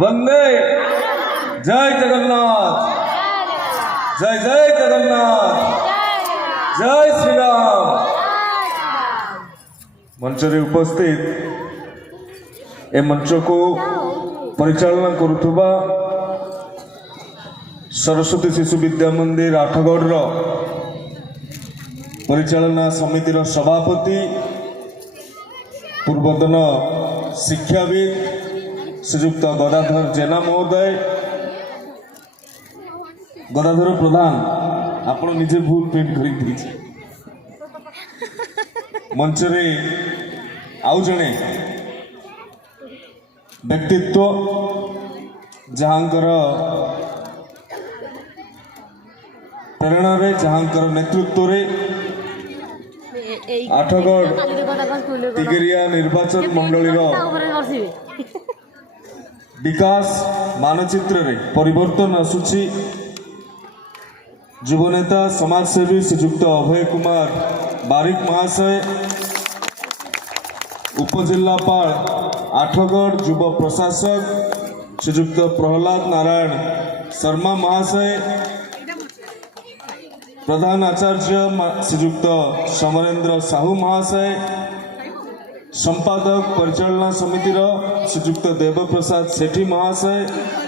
वंदे जय जगन्नाथ जय जय जगन्नाथ जय श्री राम। मंच रे उपस्थित ए मंच को परिचालना करुवा सरस्वती शिशु विद्या मंदिर आठगढ़ परिचालना समितिर सभापति पूर्वतन शिक्षाविद श्रीयुक्त गदाधर जेना महोदय, गदाधर प्रधान आपण निजे भूल प्रिंट कर मंच रे आउ जणे व्यक्तित्व जहाँकर प्रेरणा रे जहाँकर नेतृत्व रे आठगढ़ तिगेरिया निर्वाचन मंडली विकास मानचित्र रे परिवर्तन आसुची। युवनेता समाजसेवी श्रीयुक्त अभय कुमार बारिक महाशय, उपजिल्लापाल आठगढ़ युव प्रशासक श्रीयुक्त प्रहलाद नारायण शर्मा महाशय, प्रधान आचार्य श्रीयुक्त समरेंद्र साहू महाशय, संपादक परिचालना समितिर श्रीयुक्त देवप्रसाद सेठी महाशय।